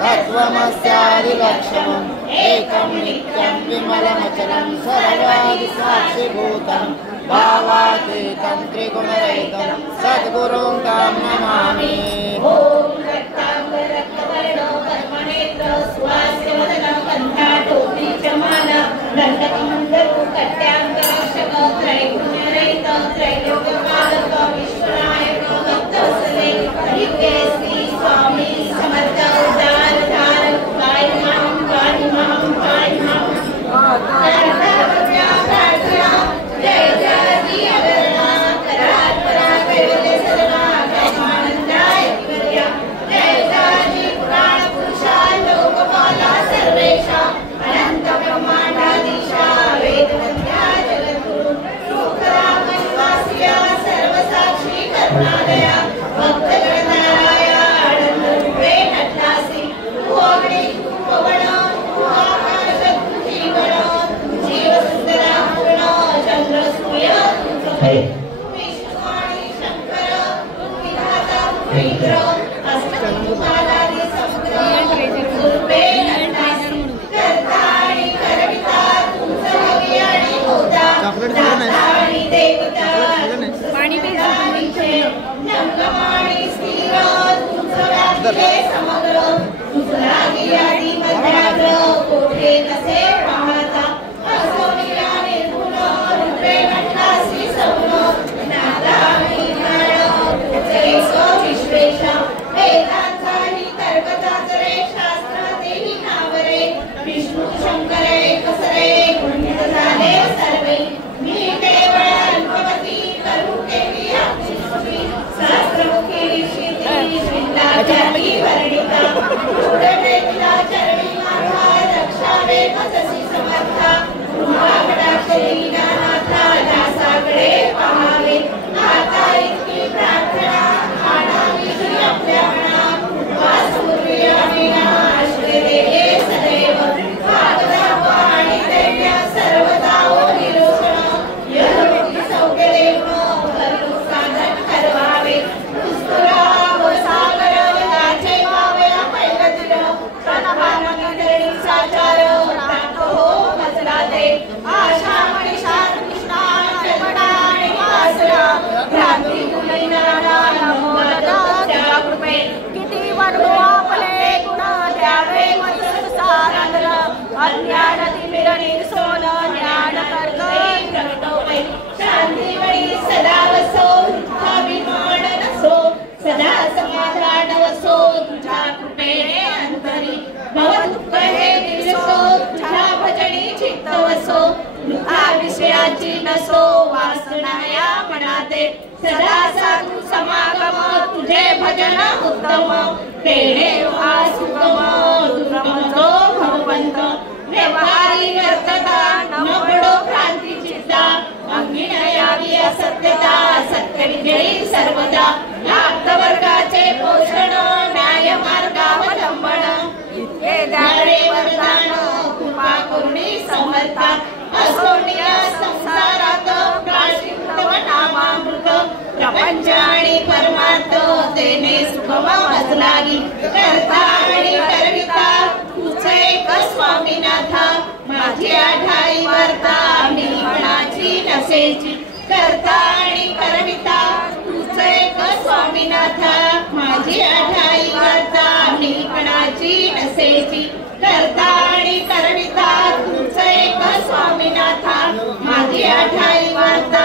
तत्त्वमस्यादिलक्षणम् एकं नित्यं विमलमचलं सर्वादिसाक्षिभूतं भावातीतं त्रिगुणरहितं सद्गुरुं तं नमामि। सदा साधु समागम तुझे भजन उत्तम तेणे सुगम दुर्गमतो भगवंत व्यवहारी व्यर्थता न पडो क्रांती चित्ता अंगिण यावी असत्यता सत्य विजयी सर्वदा वर्गाचे पोषण न्याय मार्गावलंबन इतके दारे वरदान कृपा करुणी समर्था असोनिया संसारात प्राशितव नामामृत प्रपंच आणि परमार्थ तेने सुगम वाचलागी करता आणि करविता तुझे एक स्वामीनाथा माझी आठाई वार्ता मी मनाची नसेची करता आणि करविता तुझे एक स्वामीनाथा माझी आठाई वार्ता मी मनाची नसेची करता आणि करविता तुझे एक स्वामीनाथा माझी आठाई वार्ता